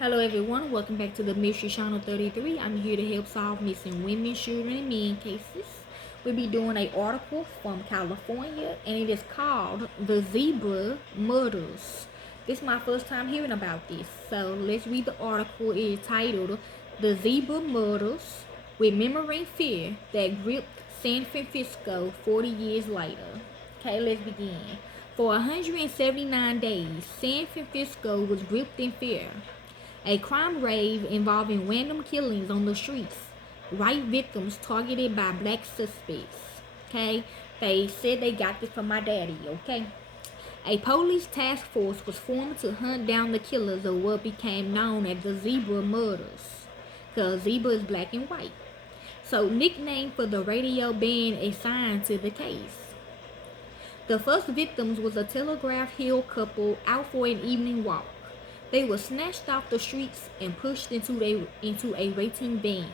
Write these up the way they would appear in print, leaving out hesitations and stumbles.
Hello everyone, welcome back to the Mystery Channel 33. I'm here to help solve missing women, children, and men cases. We'll be doing an article from California and it is called The Zebra Murders. This is my first time hearing about this. So let's read the article. It is titled The Zebra Murders, Remembering Fear That Gripped San Francisco 40 years later. Okay, let's begin. For 179 days, San Francisco was gripped in fear. A crime wave involving random killings on the streets, white victims targeted by black suspects. Okay, they said they got this from my daddy. Okay, a police task force was formed to hunt down the killers of what became known as the Zebra Murders, because zebra is black and white. So, nickname for the radio band assigned to the case. The first victims was a Telegraph Hill couple out for an evening walk. They were snatched off the streets and pushed into a waiting van.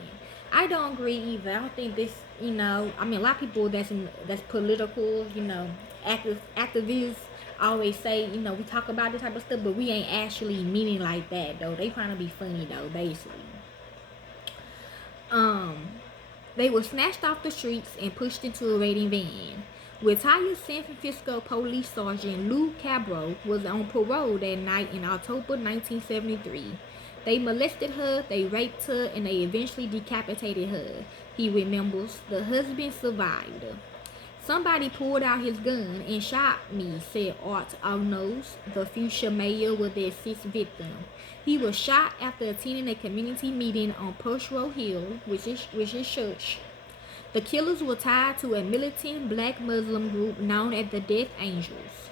I don't agree either. I don't think this, I mean, a lot of people that's political, activists always say, we talk about this type of stuff, but we ain't actually meaning like that though. They trying to be funny though, basically. Um, they were snatched off the streets and pushed into a waiting van. Retired San Francisco Police Sergeant Lou Cabro was on parole that night in October 1973. They molested her, they raped her, and they eventually decapitated her. He remembers. The husband survived. Somebody pulled out his gun and shot me, said Art Agnos, the future mayor with the sixth victim. He was shot after attending a community meeting on Poshro Hill, which is church. The killers were tied to a militant black Muslim group known as the Death Angels.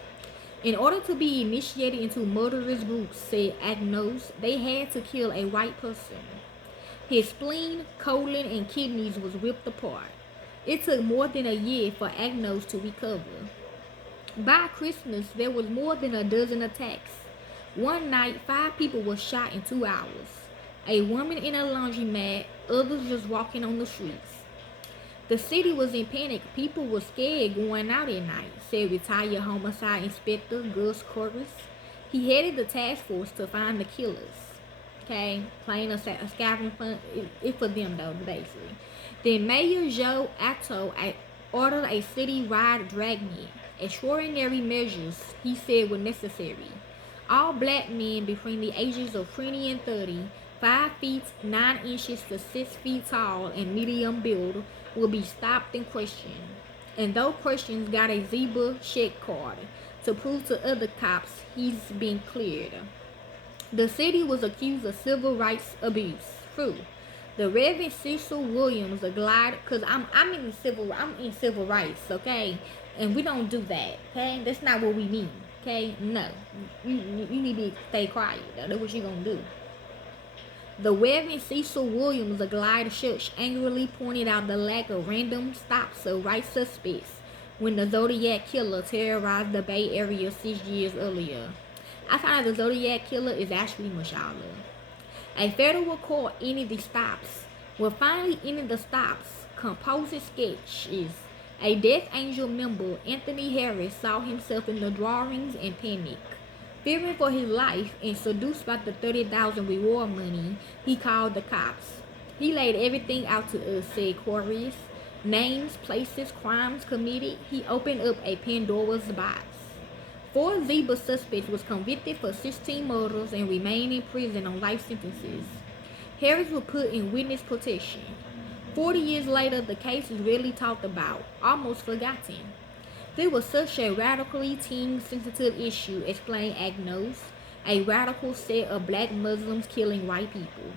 In order to be initiated into murderous groups, said Agnos, they had to kill a white person. His spleen, colon, and kidneys was ripped apart. It took more than a year for Agnos to recover. By Christmas, there was more than a dozen attacks. One night, 5 people were shot in 2 hours. A woman in a laundromat, others just walking on the streets. The city was in panic. People were scared going out at night, said retired homicide inspector Gus Corris. He headed the task force to find the killers. Okay, playing a scavenger hunt. It's for them though, basically. Then Mayor Joe Atto ordered a city-wide dragnet. Extraordinary measures, he said, were necessary. All black men between the ages of 20 and 30, 5 feet 9 inches to 6 feet tall and medium build, will be stopped and questioned. And those questions got a zebra check card to prove to other cops he's been cleared. The city was accused of civil rights abuse. True. The Reverend Cecil Williams, a glide, cause I'm in civil rights, okay, and we don't do that, okay. That's not what we mean, okay. No, you need to stay quiet. That's what you gonna do. The Reverend Cecil Williams, a glide church, angrily pointed out the lack of random stops of white suspects when the Zodiac Killer terrorized the Bay Area 6 years earlier. I found out the Zodiac Killer is actually Mashallah. A federal court ended the stops. What finally ended the stops, composite sketch is a Death Angel member, Anthony Harris, saw himself in the drawings and panicked. Fearing for his life and seduced by the $30,000 reward money, he called the cops. He laid everything out to us, said Corrius. Names, places, crimes committed. He opened up a Pandora's box. 4 Zebra suspects was convicted for 16 murders and remained in prison on life sentences. Harris was put in witness protection. 40 years later, the case is rarely talked about, almost forgotten. This was such a radically teen-sensitive issue, explained Agnos, a radical set of black Muslims killing white people.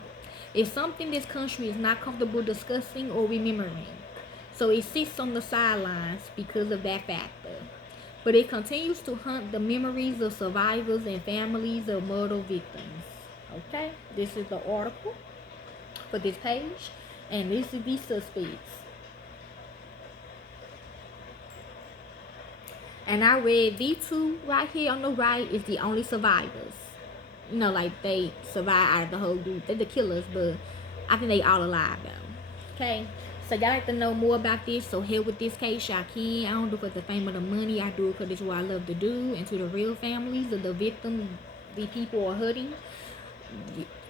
It's something this country is not comfortable discussing or remembering, so it sits on the sidelines because of that factor. But it continues to haunt the memories of survivors and families of murder victims. Okay, this is the article for this page, and this is the suspects. And I read these 2 right here on the right is the only survivors. Like they survived out of the whole group. They're the killers, but I think they all alive though. Okay, so y'all like to know more about this, so help with this case y'all can. I don't do it for the fame or the money. I do it because it's what I love to do. And to the real families of the victims, the people are hurting,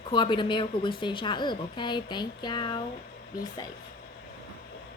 corporate America will set y'all up, okay? Thank y'all. Be safe.